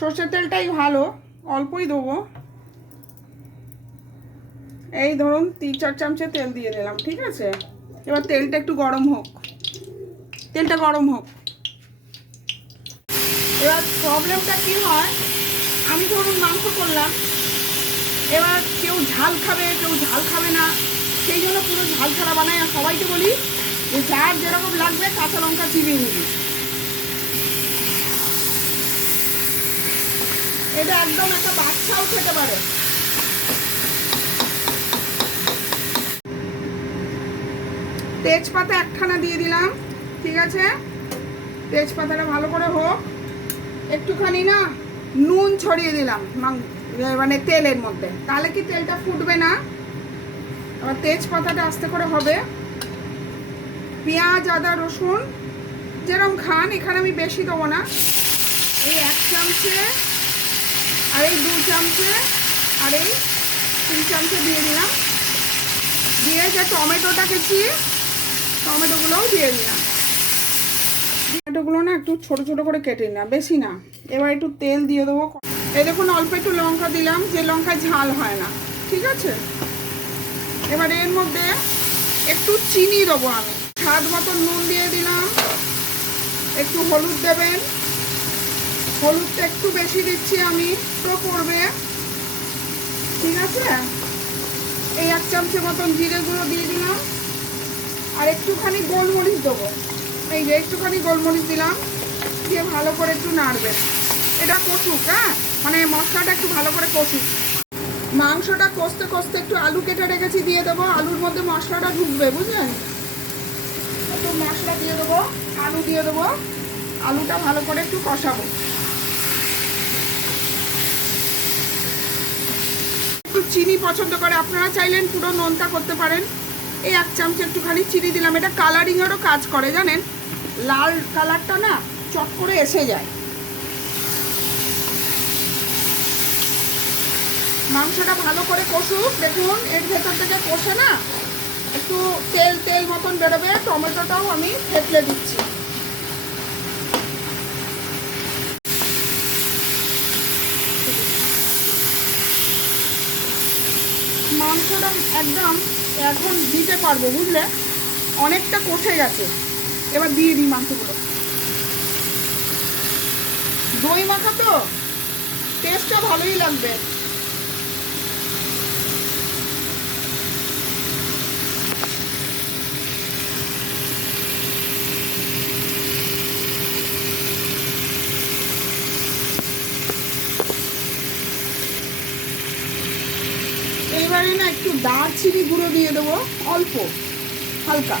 সর্ষের তেলটাই ভালো, অল্পই দেবো। এই ধরুন 3-4 চামচে তেল দিয়ে দিলাম, ঠিক আছে। এবার তেলটা একটু গরম হোক, তেলটা গরম হোক। এবার প্রবলেমটা কি হয়, আমি ধরুন মাংস করলাম, এবার কেউ ঝাল খাবে কেউ ঝাল খাবে না, সেই জন্য পুরো ঝাল ছাড়া বানাই। আর সবাইকে বলি যে যার যেরকম লাগবে কাঁচা লঙ্কা চিবিয়ে নিবি। এটা একদম একটা বাচ্চাও খেতে পারে। তেজপাতা একখানা দিয়ে দিলাম, ঠিক আছে। তেজপাতাটা ভালো করে হোক। একটুখানি না নুন ছড়িয়ে দিলাম মানে তেলের মধ্যে, তাহলে কি তেলটা ফুটবে না। আবার তেজপাতাটা আস্তে করে হবে। পেঁয়াজ আদা রসুন যেরকম খান, এখানে আমি বেশি দেবো না, এই 1 চামচে আর এই 2 চামচে আর এই 3 চামচে দিয়ে দিলাম। দিয়ে যে টমেটোটা কেছি, টমেটোগুলোও দিয়ে দিলাম। টমেটোগুলো না একটু ছোট ছোট করে কেটে না, বেশি না। এবার একটু তেল দিয়ে দেবো। এই দেখুন অল্প একটু লঙ্কা দিলাম, যে লঙ্কায় ঝাল হয় না, ঠিক আছে। এবার এর মধ্যে একটু চিনি দেবো আমি, স্বাদ মতো নুন দিয়ে দিলাম। একটু হলুদ দেবেন, হলুদটা একটু বেশি দিচ্ছি আমি, তো করবে, ঠিক আছে। এই 1 চামচে মতন জিরে গুঁড়ো দিয়ে দিলাম। আর একটুখানি গোলমরিচ দেবো, এই যে একটুখানি গোলমরিচ দিলাম। দিয়ে ভালো করে একটু নাড়বেন। এটা কষুক, হ্যাঁ, মানে মশলাটা একটু ভালো করে কষুক। মাংসটা কষতে কষতে একটু আলু কেটে রেখেছি দিয়ে দেবো। আলুর মধ্যে মশলাটা ঢুকবে, বুঝলেন। একটু মশলা দিয়ে দেবো, আলু দিয়ে দেবো। আলুটা ভালো করে একটু কষাবো। একটু চিনি পছন্দ করে, আপনারা চাইলেন পুরো নোনতা করতে পারেন। এই 1 চামচ একটুখানি চিনি দিলাম। এটা কালারিংয়েরও কাজ করে, জানেন। লাল কালারটা না চট করে এসে যায়। মাংসটা ভালো করে কষুক। দেখুন এর ভেতর থেকে কষে না একটু তেল তেল মতন বেরোবে। টমেটোটাও আমি থেতলে দিচ্ছি। মাংসটা একদম এখন দিতে পারবো, বুঝলে, অনেকটা কষে গেছে। এবার দিয়ে দিই মাংসগুলো। দই মাখা তো টেস্টটা ভালোই লাগবে। এইবারে না একটু দারচিনি গুঁড়ো দিয়ে দেবো, অল্প হালকা।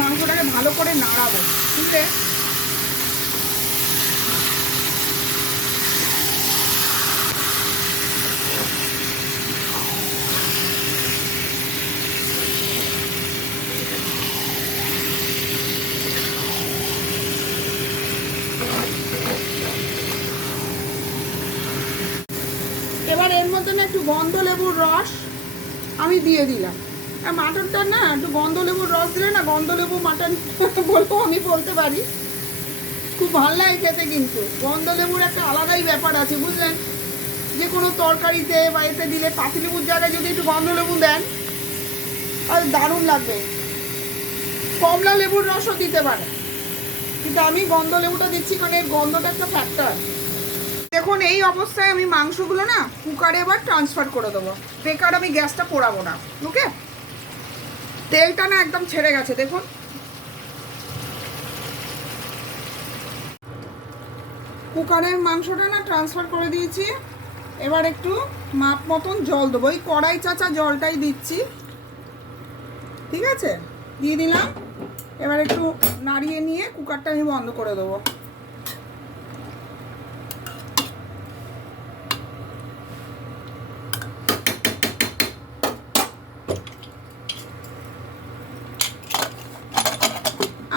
মাংসটাকে ভালো করে নাড়াবো, বুঝলে। এবার এর মধ্যে না একটু গন্ধ লেবুর রস আমি দিয়ে দিলাম। আর মাটনটা না একটু গন্ধ লেবুর রস দিলে না, গন্ধ লেবু মাটন বলবো আমি, বলতে পারি। খুব ভালো লাগে খেতে, কিন্তু গন্ধ লেবুর একটা আলাদাই ব্যাপার আছে, বুঝলেন। যে কোনো তরকারিতে বা এতে দিলে পাতিলেবুর জায়গায় যদি একটু গন্ধ লেবু দেন আর দারুণ লাগবে। কমলা লেবুর রসও দিতে পারে, কিন্তু আমি গন্ধ লেবুটা দিচ্ছি কারণ এর গন্ধটা একটা ফ্যাক্টর। দেখুন এই অবস্থায় আমি মাংসগুলো না কুকারে এবার ট্রান্সফার করে দেবো। বেকার আমি গ্যাসটা পোড়াবো না, ওকে। তেলটা না একদম ছেড়ে গেছে, দেখুন। কুকারের মাংসটা না ট্রান্সফার করে দিয়েছি। এবার একটু মাপ মতন জল দেবো, ওই কড়াই চাচা জলটাই দিচ্ছি, ঠিক আছে। দিয়ে দিলাম। এবার একটু নাড়িয়ে নিয়ে কুকারটা আমি বন্ধ করে দেবো।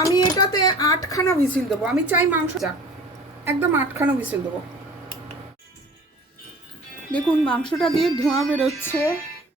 আমি এটাতে 8খানা হুইসেল দেবো। আমি চাই মাংস যাক, একদম 8খানা হুইসেল দেবো। দেখুন মাংসটা দিয়ে ধোঁয়া বেরোচ্ছে।